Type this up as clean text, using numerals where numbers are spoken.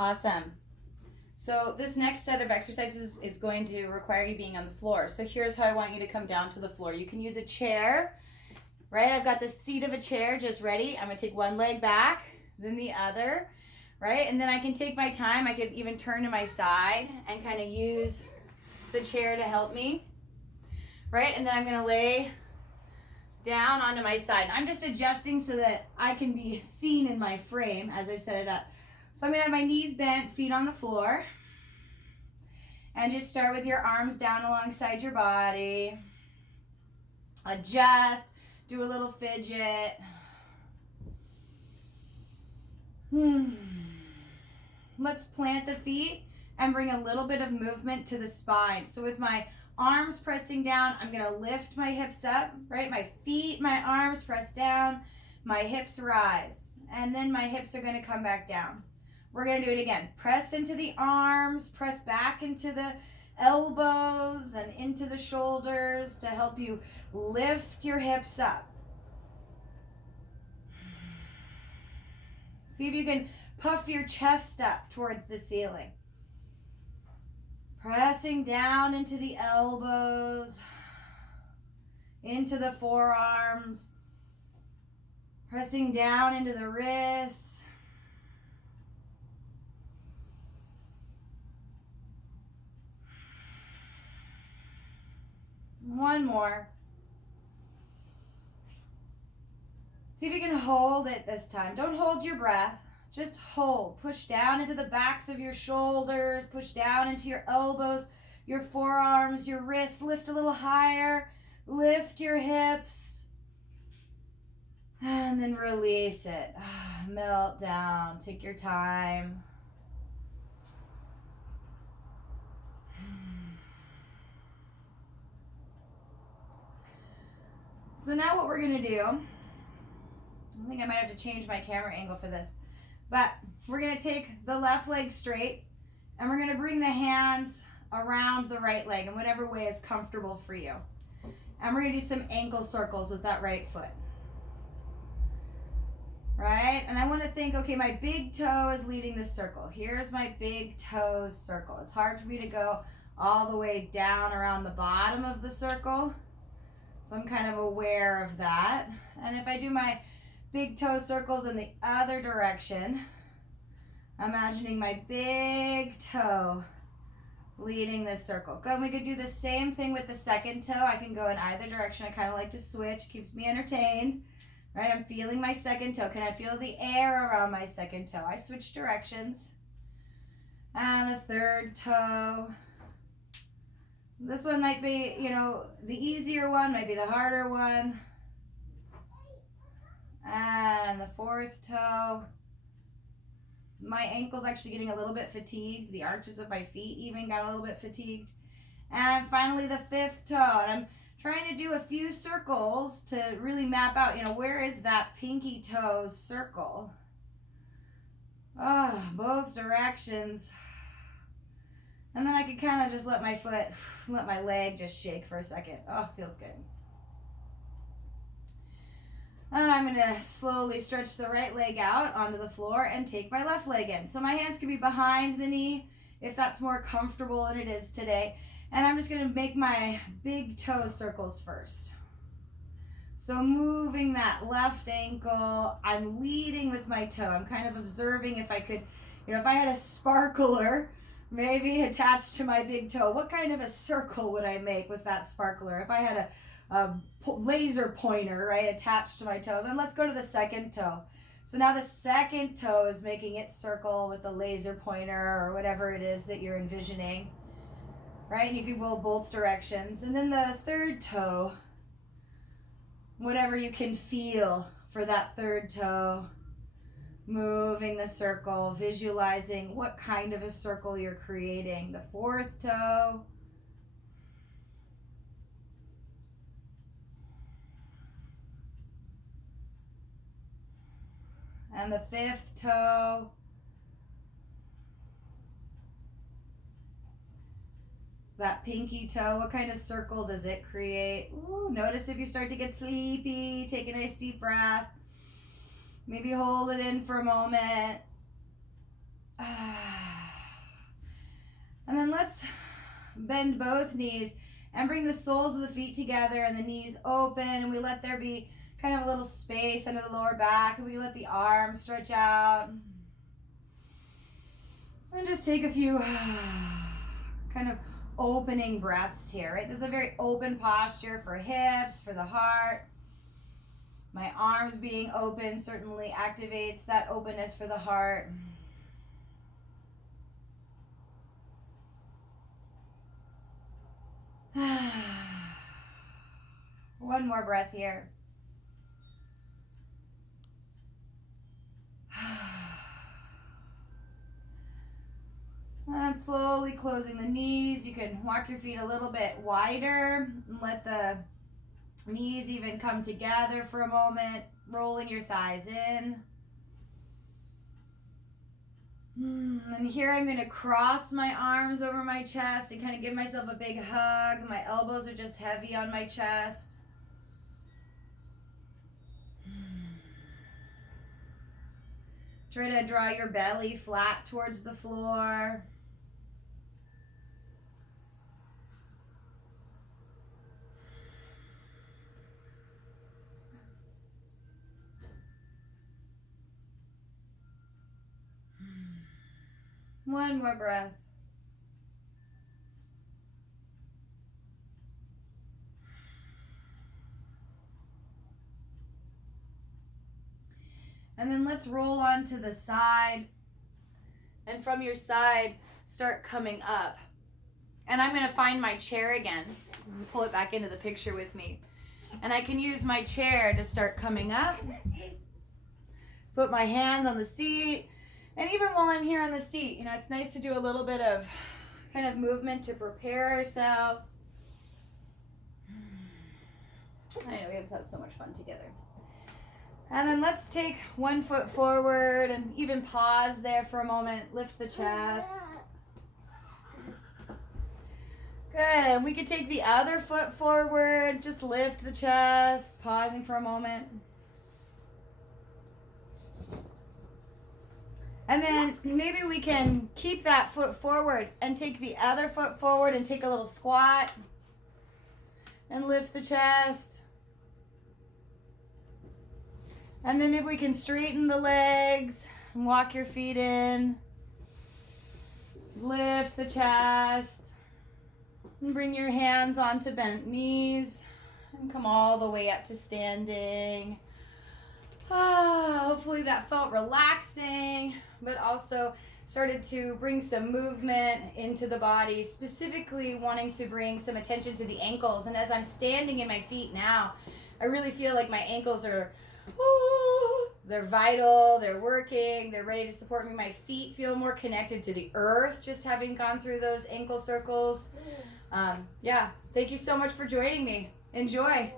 Awesome. So this next set of exercises is going to require you being on the floor. So here's how I want you to come down to the floor. You can use a chair, right? I've got the seat of a chair just ready. I'm gonna take one leg back, then the other, right? And then I can take my time. I could even turn to my side and kind of use the chair to help me, right? And then I'm gonna lay down onto my side. I'm just adjusting so that I can be seen in my frame as I set it up. So I'm gonna have my knees bent, feet on the floor. And just start with your arms down alongside your body. Adjust, do a little fidget. Let's plant the feet and bring a little bit of movement to the spine. So with my arms pressing down, I'm gonna lift my hips up, right? My feet, my arms press down, my hips rise, and then my hips are gonna come back down. We're gonna do it again. Press into the arms, press back into the elbows and into the shoulders to help you lift your hips up. See if you can puff your chest up towards the ceiling. Pressing down into the elbows, into the forearms, pressing down into the wrists. One more. See if you can hold it this time. Don't hold your breath. Just hold. Push down into the backs of your shoulders. Push down into your elbows, your forearms, your wrists. Lift a little higher. Lift your hips. And then release it. Melt down. Take your time. So now what we're going to do, I think I might have to change my camera angle for this, but we're going to take the left leg straight and we're going to bring the hands around the right leg in whatever way is comfortable for you. And we're going to do some ankle circles with that right foot. Right? And I want to think, okay, my big toe is leading the circle. Here's my big toe circle. It's hard for me to go all the way down around the bottom of the circle. So I'm kind of aware of that. And if I do my big toe circles in the other direction, imagining my big toe leading this circle. Good. We could do the same thing with the second toe. I can go in either direction. I kind of like to switch. Keeps me entertained. Right? I'm feeling my second toe. Can I feel the air around my second toe? I switch directions. And the third toe. This one might be, the easier one, might be the harder one. And the fourth toe. My ankle's actually getting a little bit fatigued. The arches of my feet even got a little bit fatigued. And finally the fifth toe. And I'm trying to do a few circles to really map out, where is that pinky toe circle? Oh, both directions. And then I could kind of just let my leg just shake for a second. Oh, feels good. And I'm going to slowly stretch the right leg out onto the floor and take my left leg in. So my hands can be behind the knee if that's more comfortable than it is today. And I'm just going to make my big toe circles first. So moving that left ankle, I'm leading with my toe. I'm kind of observing if I could, if I had a sparkler maybe attached to my big toe, what kind of a circle would I make with that sparkler? If I had a laser pointer, right, attached to my toes. And let's go to the second toe. So now the second toe is making its circle with the laser pointer or whatever it is that you're envisioning, right? And you can go both directions. And then the third toe, whatever you can feel for that third toe, moving the circle, visualizing what kind of a circle you're creating. The fourth toe. And the fifth toe. That pinky toe, what kind of circle does it create? Ooh, notice if you start to get sleepy, take a nice deep breath. Maybe hold it in for a moment. And then let's bend both knees and bring the soles of the feet together and the knees open, and we let there be kind of a little space under the lower back, and we let the arms stretch out. And just take a few kind of opening breaths here, right? This is a very open posture for hips, for the heart. My arms being open certainly activates that openness for the heart. One more breath here. And slowly closing the knees. You can walk your feet a little bit wider and let the knees even come together for a moment, rolling your thighs in. And here I'm going to cross my arms over my chest and kind of give myself a big hug. My elbows are just heavy on my chest. Try to draw your belly flat towards the floor. One more breath. And then let's roll onto the side. And from your side, start coming up. And I'm going to find my chair again. Pull it back into the picture with me. And I can use my chair to start coming up. Put my hands on the seat. And even while I'm here on the seat, you know, it's nice to do a little bit of kind of movement to prepare ourselves. I know, we have had so much fun together. And then let's take one foot forward and even pause there for a moment. Lift the chest. Good. We could take the other foot forward. Just lift the chest, pausing for a moment. And then maybe we can keep that foot forward and take the other foot forward and take a little squat. And lift the chest. And then maybe we can straighten the legs and walk your feet in. Lift the chest. And bring your hands onto bent knees. And come all the way up to standing. Hopefully that felt relaxing, but also started to bring some movement into the body, specifically wanting to bring some attention to the ankles. And as I'm standing in my feet now, I really feel like my ankles are, they're vital, they're working, they're ready to support me. My feet feel more connected to the earth, just having gone through those ankle circles. Yeah, thank you so much for joining me. Enjoy.